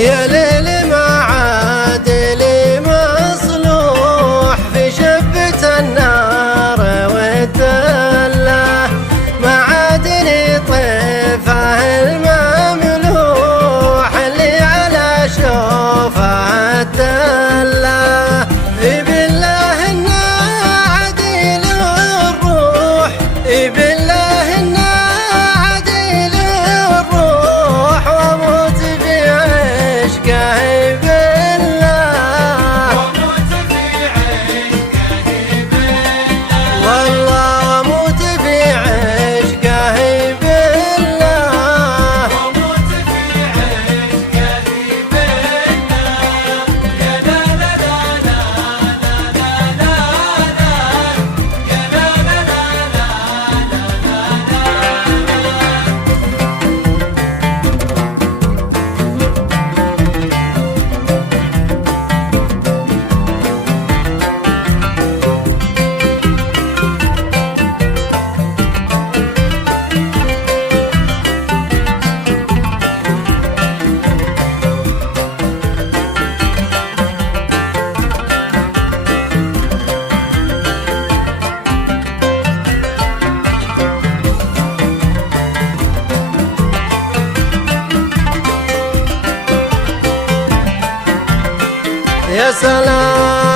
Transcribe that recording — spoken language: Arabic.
يا ليل ما عاد لي مصلوح في شبة النار والدلة، ما عاد لي طيفه المملوح اللي على شوفه الدلة. بالله إنه عديل الروح، بالله إنه عديل الروح، وأموت في عشقه بالله، وأموت في عشقه بالله، والله وأموت في عشقه بالله، وأموت في عشقه بالله. يا لا لا لا لا لا لا لا، يا لا لا لا لا يا سلام